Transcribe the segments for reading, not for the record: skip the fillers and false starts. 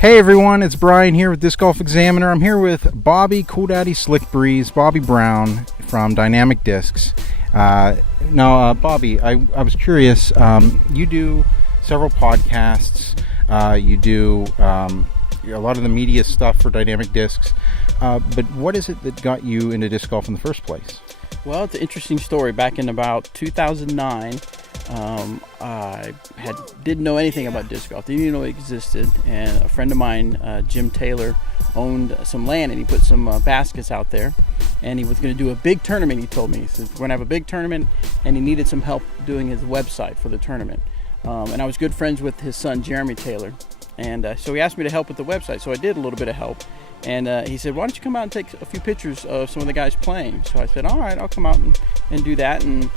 Hey everyone, it's Brian here with Disc Golf Examiner. I'm here with Bobby Cool Daddy Slick Breeze, Bobby Brown from Dynamic Discs. Bobby, I was curious. You do several podcasts. You do a lot of the media stuff for Dynamic Discs. But what is it that got you into disc golf in the first place? Well, it's an interesting story. Back in about 2009, I didn't know anything about disc golf. Didn't even know it existed. And a friend of mine, Jim Taylor, owned some land, and he put some baskets out there. And he was going to do a big tournament. He told me, he said, we're going to have a big tournament, and he needed some help doing his website for the tournament. And I was good friends with his son, Jeremy Taylor. And so he asked me to help with the website. So I did a little bit of help. And he said, why don't you come out and take a few pictures of some of the guys playing? So I said, all right, I'll come out and do that. And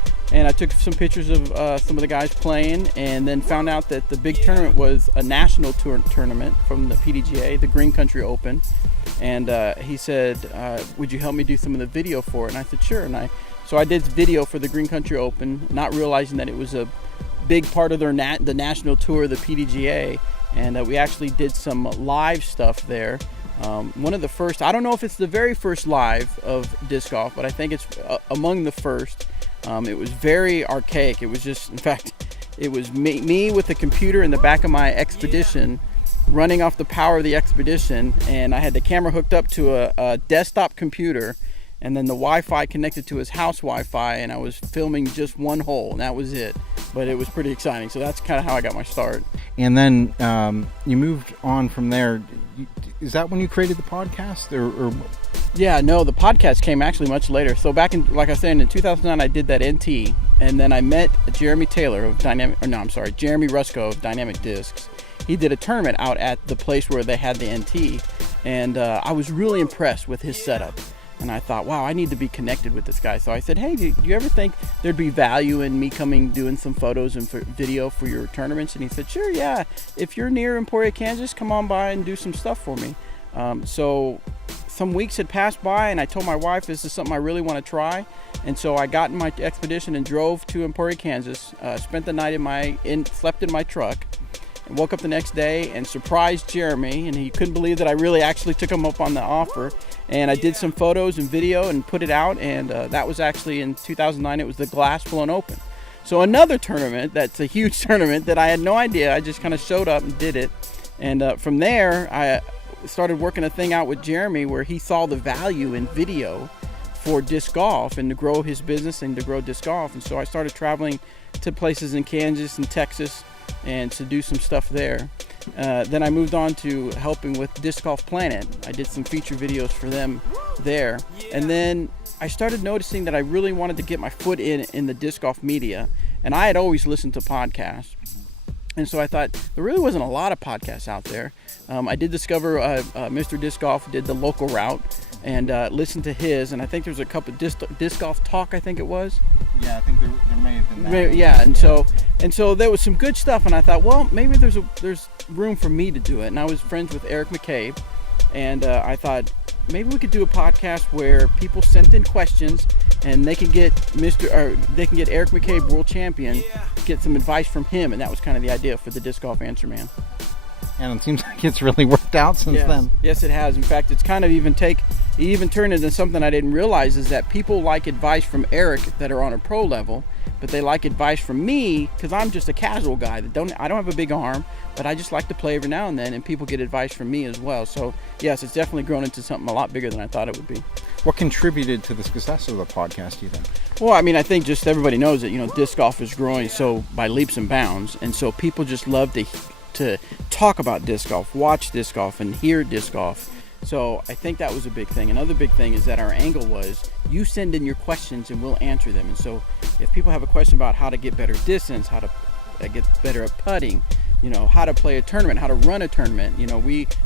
I took some pictures of some of the guys playing, and then found out that the big tournament was a national tournament from the PDGA, the Green Country Open. And he said, would you help me do some of the video for it? And I said, sure. So I did video for the Green Country Open, not realizing that it was a big part of their the national tour, the PDGA. And we actually did some live stuff there. One of the first, I don't know if it's the very first live of disc golf, but I think it's among the first. It was very archaic. It was just, in fact, it was me with a computer in the back of my Expedition, running off the power of the Expedition, and I had the camera hooked up to a desktop computer, and then the Wi-Fi connected to his house Wi-Fi, and I was filming just one hole, and that was it. But it was pretty exciting, so that's kind of how I got my start. And then you moved on from there. Is that when you created the podcast, or? Yeah, no, the podcast came actually much later. So back in, like I said, in 2009, I did that NT, and then I met Jeremy Taylor of Jeremy Rusko of Dynamic Discs. He did a tournament out at the place where they had the NT, and I was really impressed with his setup. And I thought, wow, I need to be connected with this guy. So I said, hey, do you ever think there'd be value in me doing some photos and video for your tournaments? And he said, sure, yeah. If you're near Emporia, Kansas, come on by and do some stuff for me. So some weeks had passed by, and I told my wife, this is something I really want to try. And so I got in my Expedition and drove to Emporia, Kansas, spent the night slept in my truck, and woke up the next day and surprised Jeremy, and he couldn't believe that I really actually took him up on the offer. And I did some photos and video and put it out, and that was actually in 2009. It was the Glass Blown Open. So another tournament that's a huge tournament that I had no idea. I just kind of showed up and did it. And from there, I started working a thing out with Jeremy where he saw the value in video for disc golf and to grow his business and to grow disc golf. And so I started traveling to places in Kansas and Texas and to do some stuff there. Then I moved on to helping with Disc Golf Planet. I did some feature videos for them there. And then I started noticing that I really wanted to get my foot in the disc golf media. And I had always listened to podcasts. And so I thought there really wasn't a lot of podcasts out there. I did discover Mr. Disc Golf did the local route and listened to his. And I think there was a couple disc golf talk, I think it was. Yeah, I think there may have been that. Yeah, and so there was some good stuff, and I thought, well, maybe there's room for me to do it. And I was friends with Eric McCabe, and I thought maybe we could do a podcast where people sent in questions, and they can get Eric McCabe, world champion, get some advice from him, and that was kind of the idea for the Disc Golf Answer Man. And it seems like it's really worked out since then. Yes, it has. In fact, it's kind of even turned into something I didn't realize, is that people like advice from Eric that are on a pro level, but they like advice from me because I'm just a casual guy I don't have a big arm, but I just like to play every now and then, and people get advice from me as well. So yes, it's definitely grown into something a lot bigger than I thought it would be. What contributed to the success of the podcast, do you think? Well, I mean, I think just everybody knows that, disc golf is growing so by leaps and bounds, and so people just love to talk about disc golf, watch disc golf, and hear disc golf. So I think that was a big thing. Another big thing is that our angle was, you send in your questions and we'll answer them. And so if people have a question about how to get better distance, how to get better at putting, how to play a tournament, how to run a tournament,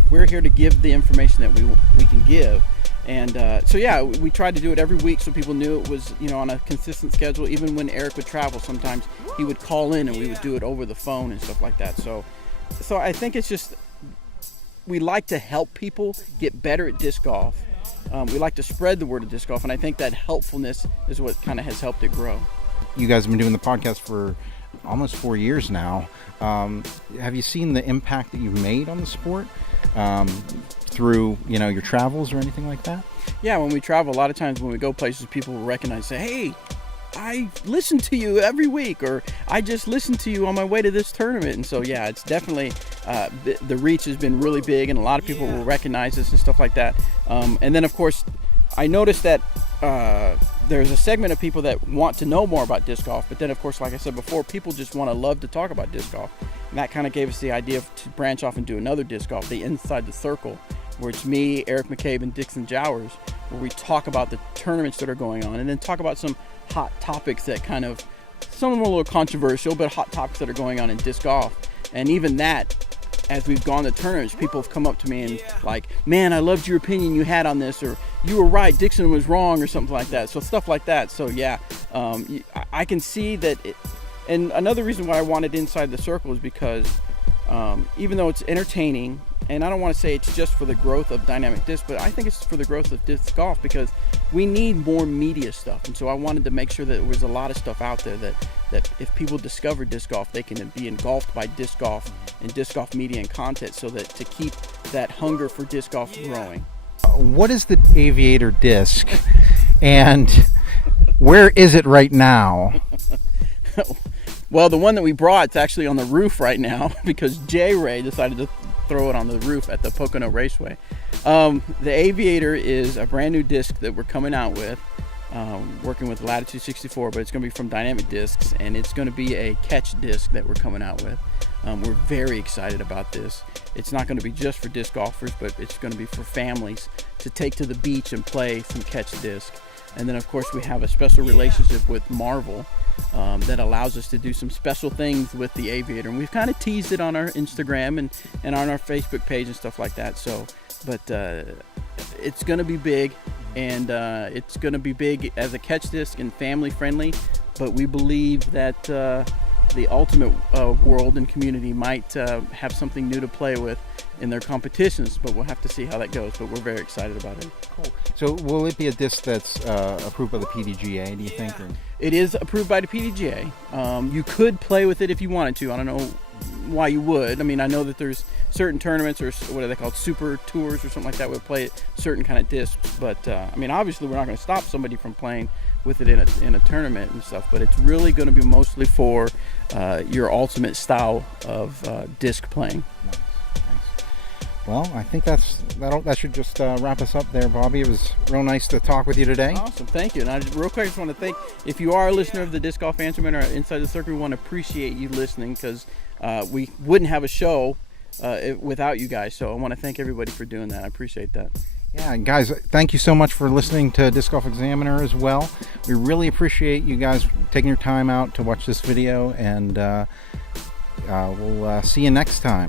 we're here to give the information that we can give. And so yeah, we tried to do it every week so people knew it was, on a consistent schedule. Even when Eric would travel, sometimes he would call in and we would do it over the phone and stuff like that. So I think it's just, we like to help people get better at disc golf. We like to spread the word of disc golf, and I think that helpfulness is what kind of has helped it grow. You guys have been doing the podcast for almost 4 years now. Have you seen the impact that you've made on the sport? through your travels or anything like that? Yeah, when we travel, a lot of times when we go places, people will recognize, say, hey, I listen to you every week, or I just listened to you on my way to this tournament. And so, yeah, it's definitely, the reach has been really big, and a lot of people will recognize us and stuff like that. And then, of course, I noticed that there's a segment of people that want to know more about disc golf, but then, of course, like I said before, people just want to love to talk about disc golf. And that kind of gave us the idea to branch off and do another disc golf, the Inside the Circle, where it's me, Eric McCabe, and Dixon Jowers, where we talk about the tournaments that are going on, and then talk about some hot topics that some of them are a little controversial, but hot topics that are going on in disc golf. And even that, as we've gone to tournaments, people have come up to me and like, man, I loved your opinion you had on this, or you were right, Dixon was wrong, or something like that. So stuff like that. So yeah, I can see that. And another reason why I wanted Inside the Circle is because even though it's entertaining, and I don't want to say it's just for the growth of dynamic disc, but I think it's for the growth of disc golf, because we need more media stuff. And so I wanted to make sure that there was a lot of stuff out there that if people discover disc golf, they can be engulfed by disc golf and disc golf media and content, so that to keep that hunger for disc golf growing. What is the Aviator disc, and where is it right now? Well, the one that we brought is actually on the roof right now because J. Ray decided to throw it on the roof at the Pocono Raceway. The Aviator is a brand new disc that we're coming out with, working with Latitude 64, but it's going to be from Dynamic Discs, and it's going to be a catch disc that we're coming out with. We're very excited about this. It's not going to be just for disc golfers, but it's going to be for families to take to the beach and play some catch disc. And then, of course, we have a special relationship with Marvel that allows us to do some special things with the Aviator. And we've kind of teased it on our Instagram and on our Facebook page and stuff like that. So, but it's going to be big, and it's going to be big as a catch disc and family friendly. But we believe that the ultimate world and community might have something new to play with in their competitions, but we'll have to see how that goes. But we're very excited about it. Cool. So will it be a disc that's approved by the PDGA, do you think? Or? It is approved by the PDGA. You could play with it if you wanted to. I don't know why you would. I mean, I know that there's certain tournaments, or what are they called, super tours or something like that, would play certain kind of discs. But I mean, obviously we're not going to stop somebody from playing with it in a tournament and stuff, but it's really going to be mostly for your ultimate style of disc playing. Nice. Well, I think that should just wrap us up there, Bobby. It was real nice to talk with you today. Awesome, thank you. And real quick, I just want to thank, if you are a listener of the Disc Golf Answerman or Inside the Circle, we want to appreciate you listening, because we wouldn't have a show without you guys. So I want to thank everybody for doing that. I appreciate that. Yeah, and guys, thank you so much for listening to Disc Golf Examiner as well. We really appreciate you guys taking your time out to watch this video, and we'll see you next time.